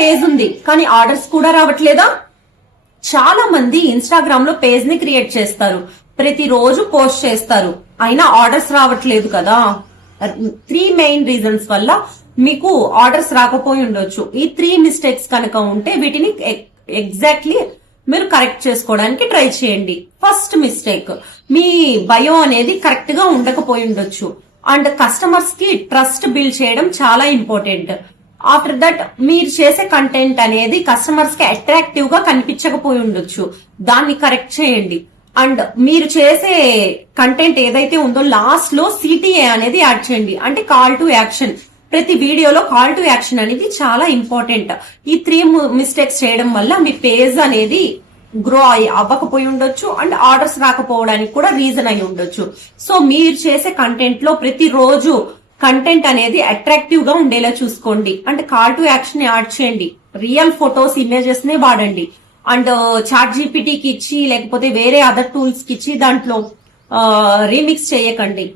Page ఉంది కానీ orders కూడా రావట్లేదా? చాలా మంది ఇన్స్టాగ్రామ్ లో పేజ్ ని క్రియేట్ చేస్తారు, ప్రతిరోజు పోస్ట్ చేస్తారు, అయినా ఆర్డర్స్ రావట్లేదు కదా. 3 మెయిన్ రీజన్స్ వల్ల మీకు ఆర్డర్స్ రాకపోయి ఉండొచ్చు. ఈ 3 మిస్టేక్స్ కనుక ఉంటే వీటిని ఎగ్జాక్ట్లీ మీరు కరెక్ట్ చేసుకోవడానికి ట్రై చేయండి. ఫస్ట్ మిస్టేక్, మీ బయో అనేది కరెక్ట్ గా ఉండకపోయి ఉండొచ్చు. అండ్ కస్టమర్స్ కి ట్రస్ట్ బిల్డ్ చేయడం చాలా ఇంపార్టెంట్. ఆఫ్టర్ దట్ మీరు చేసే కంటెంట్ అనేది కస్టమర్స్ కి అట్రాక్టివ్ గా కనిపించకపోయి ఉండొచ్చు, దాన్ని కరెక్ట్ చేయండి. అండ్ మీరు చేసే కంటెంట్ ఏదైతే ఉందో లాస్ట్ లో సిటిఏ అనేది యాడ్ చేయండి, అంటే కాల్ టు యాక్షన్. ప్రతి వీడియోలో కాల్ టు యాక్షన్ అనేది చాలా ఇంపార్టెంట్. ఈ 3 మిస్టేక్స్ చేయడం వల్ల మీ పేజ్ అనేది గ్రో అవ్వకపోయి ఉండొచ్చు అండ్ ఆర్డర్స్ రాకపోవడానికి కూడా రీజన్ అయి ఉండొచ్చు. సో మీరు చేసే కంటెంట్ లో ప్రతిరోజు కంటెంట్ అనేది అట్రాక్టివ్ గా ఉండేలా చూసుకోండి. అంటే కాల్ టు యాక్షన్ యాడ్ చేయండి, రియల్ ఫొటోస్ ఇమేజెస్ నే వాడండి. అండ్ చాట్ జీపీటీకి ఇచ్చి లేకపోతే వేరే అదర్ టూల్స్ కి ఇచ్చి దాంట్లో రీమిక్స్ చేయకండి.